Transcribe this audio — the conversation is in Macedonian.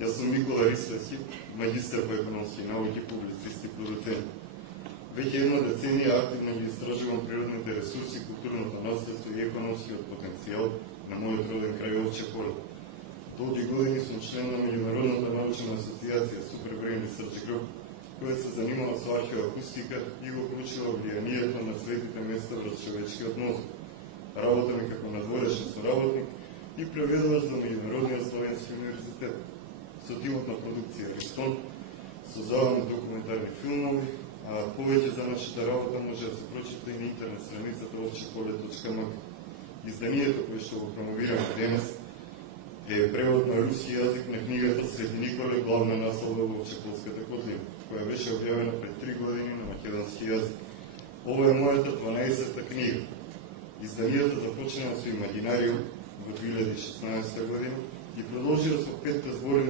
Јас сум Никола Рислески, магистар по економски науки, публицист и продуцент. Веќе една деценија активно ги истражувам природните ресурси, културното наследство и економскиот потенцијал на мојот роден крај Овче поле. Долги години сум член на Меѓународната научна асоциација Супер Брейн Ресерч Груп, која се занимава со археоакустика и го проучува влијанието на светите места врз човечкиот мозок. Работа ми како надворешен соработник и преведувач за Меѓународниот словенски универзитет. Со тимот на продукција Ристон создаваме документарни филмови, а повеќе за нашата работа може да се прочита и на интернет страницата ovчeполе.mk. Изданието кое што го промовираме денес е превод на руски јазик на книгата Свети Николе, главна наслова во Овчеполската котлина, која беше објавена пред 3 години на македонски јазик. Ова е мојата 12-та книга. Изданието започнува со Имагинариум во 2016 година и продолжира со 5-та зборница